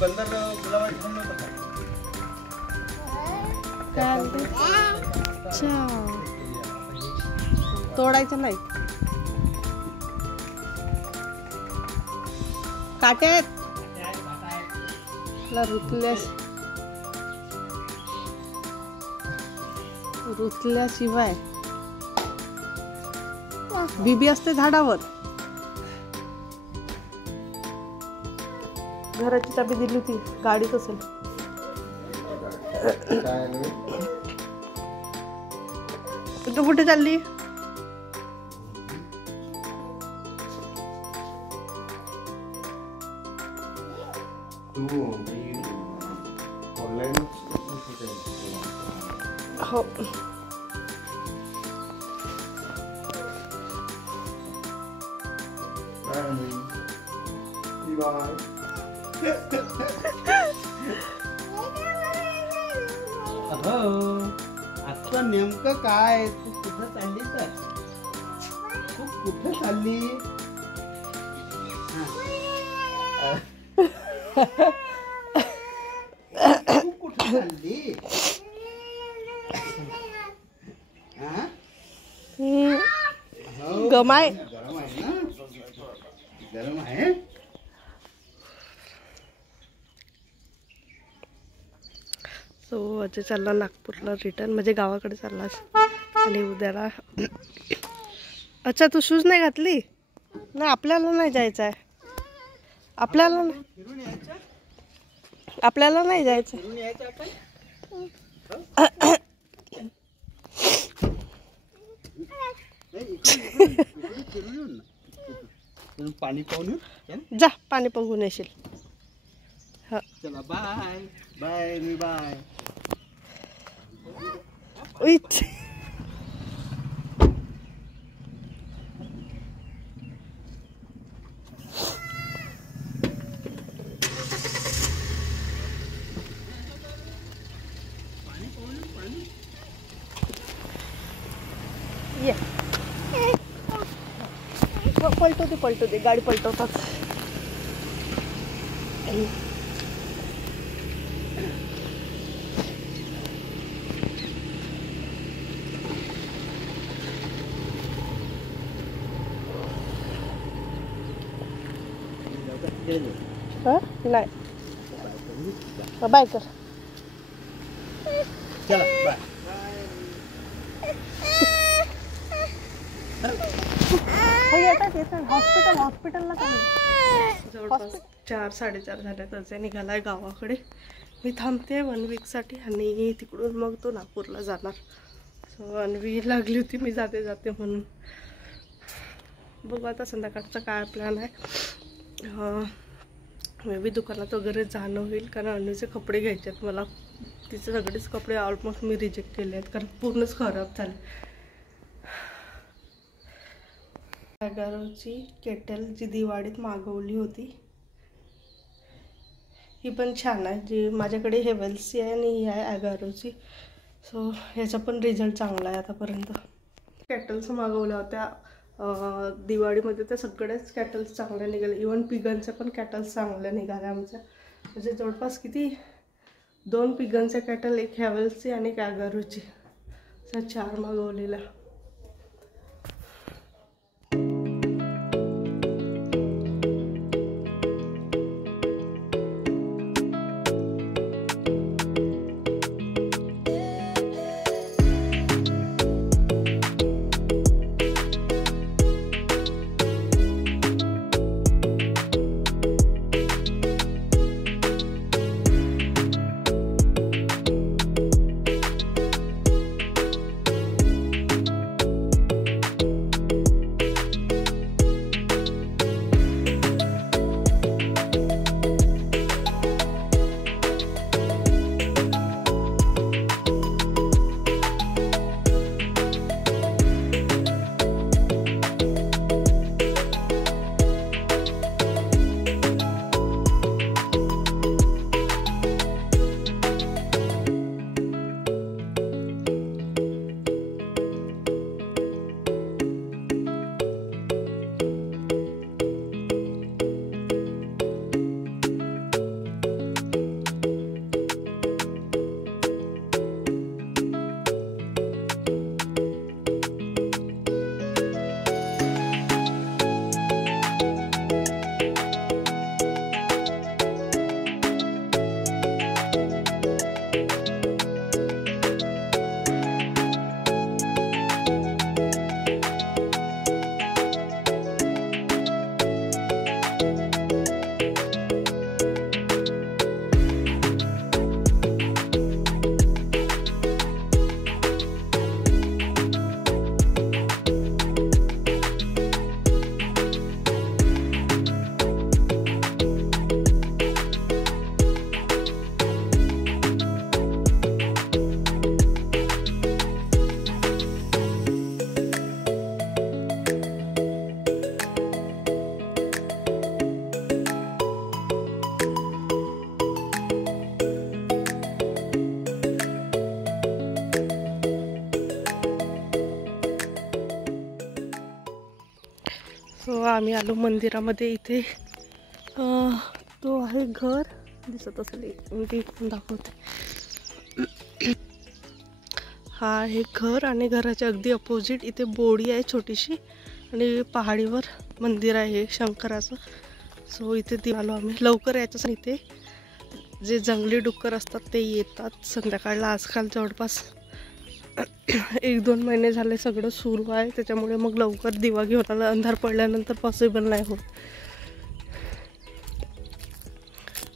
बंदर गुलाबाचं झाड नव्हतं का? अच्छा, तोडायचं नाही. काटे आहेत रुतल्याशिवाय बीबी असते झाडावर. घराची चाबी दिली होती, गाडीत असेल. तू कुठे चालली? हो, आता नेमकं काय? तू कुठं चालली? तर तू कुठे चालली? तू कुठे चालली? गमाय गरम आहे ना? गरम आहे. सो अजय चालला नागपूरला रिटर्न, म्हणजे गावाकडे चालला. आणि उद्याला अच्छा, तू शूज नाही घातली ना? आपल्याला नाही जायचं आहे. आपल्याला नाही जायचं. पाणी पाहून जा, पाणी पाहून येशील. हा, चला, बाय बाय. मी बाय. ये, पलटू दे, गाडी पलटवतात. नाही, बाय कर. चला, बाय. हॉस्पिटलला जवळपास 4-4:30 झाले. त्याचे निघालाय गावाकडे. मी थांबते 1 वीकसाठी आणि तिकडून मग तो नागपूरला जाणार. सो अन्वी लागली होती मी जाते म्हणून. बघू आता संध्याकाळचा काय प्लॅन आहे. मे बी दुकानात वगैरे जाणं होईल, कारण अन्वीचे कपडे घ्यायचे आहेत मला. तिचे सगळेच कपडे ऑलमोस्ट मी रिजेक्ट केले आहेत, कारण पूर्णच खराब झाले. ॲगारोची केटल जी दिवाळीत मागवली होती, ही पण छान आहे. जी माझ्याकडे हेवेल्सची आहे आणि ही आहे ॲगारोची. सो ह्याचा पण रिझल्ट चांगला आहे आतापर्यंत. केटल्स मागवल्या होत्या दिवाळीमध्ये, त्या सगळ्याच कॅटल्स चांगल्या निघाल्या. इवन पिगनच्या पण कॅटल्स चांगल्या निघाल्या आमच्या. म्हणजे जवळपास किती 2 पिगनच्या कॅटल, 1 हॅवेल्सची आणि 1 ॲगारोची, अशा 4 मागवलेल्या. आता आम्ही आलो मंदिरामध्ये. इथे तो आहे घर दिसत असेल, मी इथून दाखवते. हा आहे घर आणि घराच्या अगदी अपोजिट इथे बोडी आहे छोटीशी आणि पहाडीवर मंदिर आहे शंकराचं. सो इथे आलो आम्ही. लवकर यायचं इथे जे जंगली डुक्कर असतात ते येतात संध्याकाळला. आजकाल जवळपास 1-2 महिने झाले सगळं सुरू आहे, त्याच्यामुळे मग लवकर दिवा घेऊन आला. अंधार पडल्यानंतर पॉसिबल नाही होत.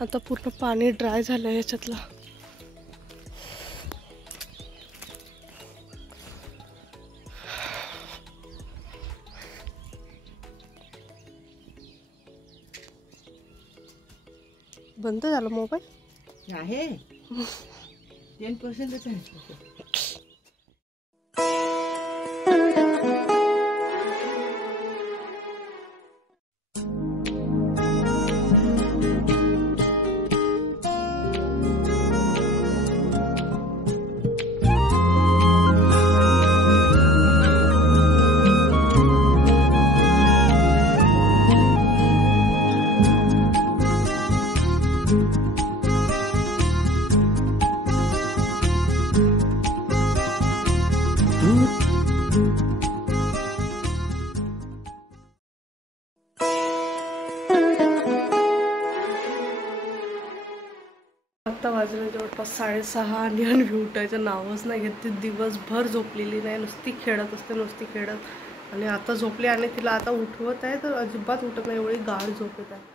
आता पूर्ण पाणी ड्राय झालं याच्यातलं. बंद झालं मोबाईल आहे 10%च आहे. आत्ता वाजले जवळपास 6:30 आणि उठायचं नावच नाही घेत. ती दिवसभर झोपलेली नाही, नुसती खेळत असते, नुसती खेळत. आणि आता झोपली आणि तिला आता उठवत आहे तर अजिबात उठत नाही, एवढी गाढ झोप येत आहे.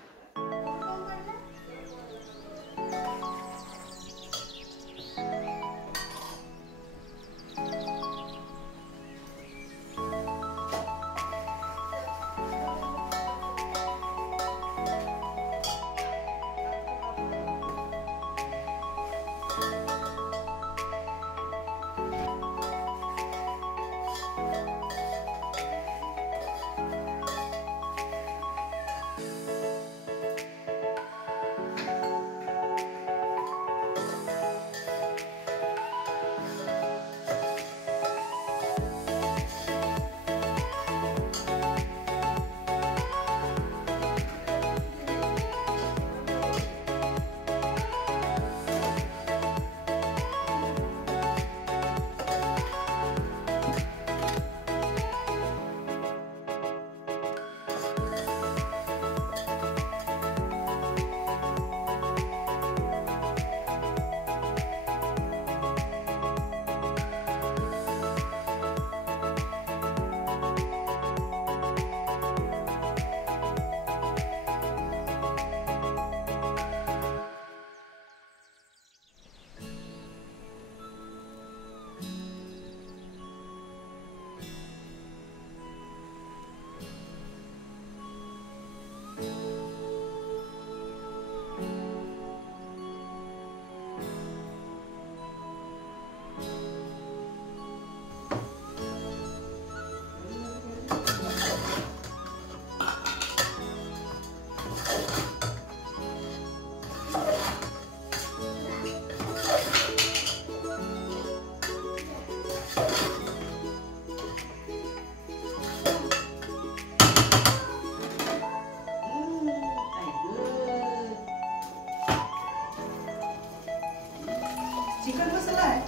चिकन मसाला आहे.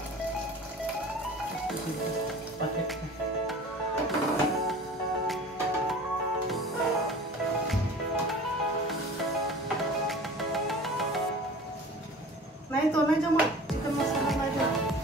नाही तो नाही जमत, चिकन मसाला नाही जमत.